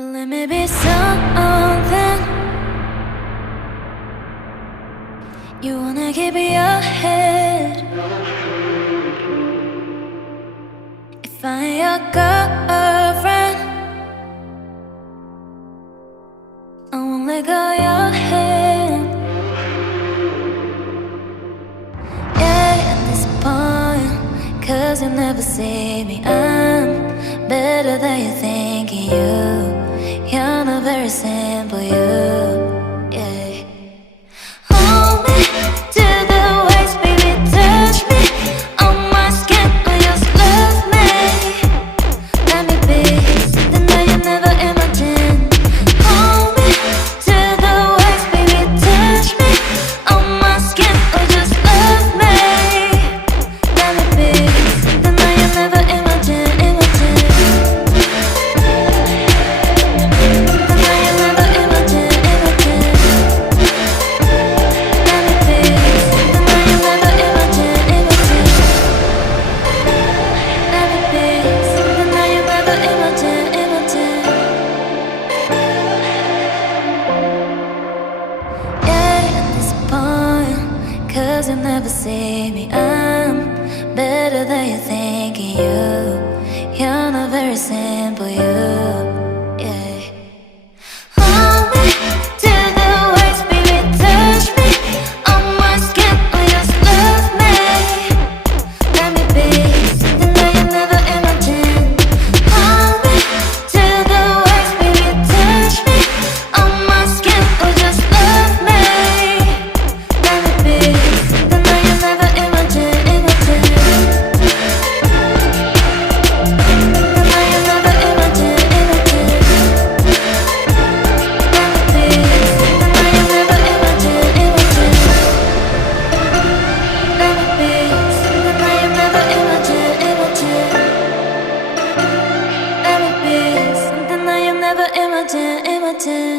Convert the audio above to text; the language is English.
Let me be something you wanna keep in your head. If I ain't your girlfriend, I won't let go of your hand. Yeah, at this point, 'cause you'll never see me. I'm better than you thinking you're not very simple, yeah. Hold me to the waist, baby, touch me on my skin, or just love me. Let me be something that you never imagined. Hold me to the waist, baby, touch me on my skin, or just love me. Let me be something that you never imagined. You'll never see me. I'm better than you thinking you're not very simple, yeah. Hold me to the waist, baby, touch me on my skin, or just love me. Let me be something that you never imagined. Hold me to the waist, baby, touch me on my skin, or just love me. Let me be something that you never imagined. Imagine.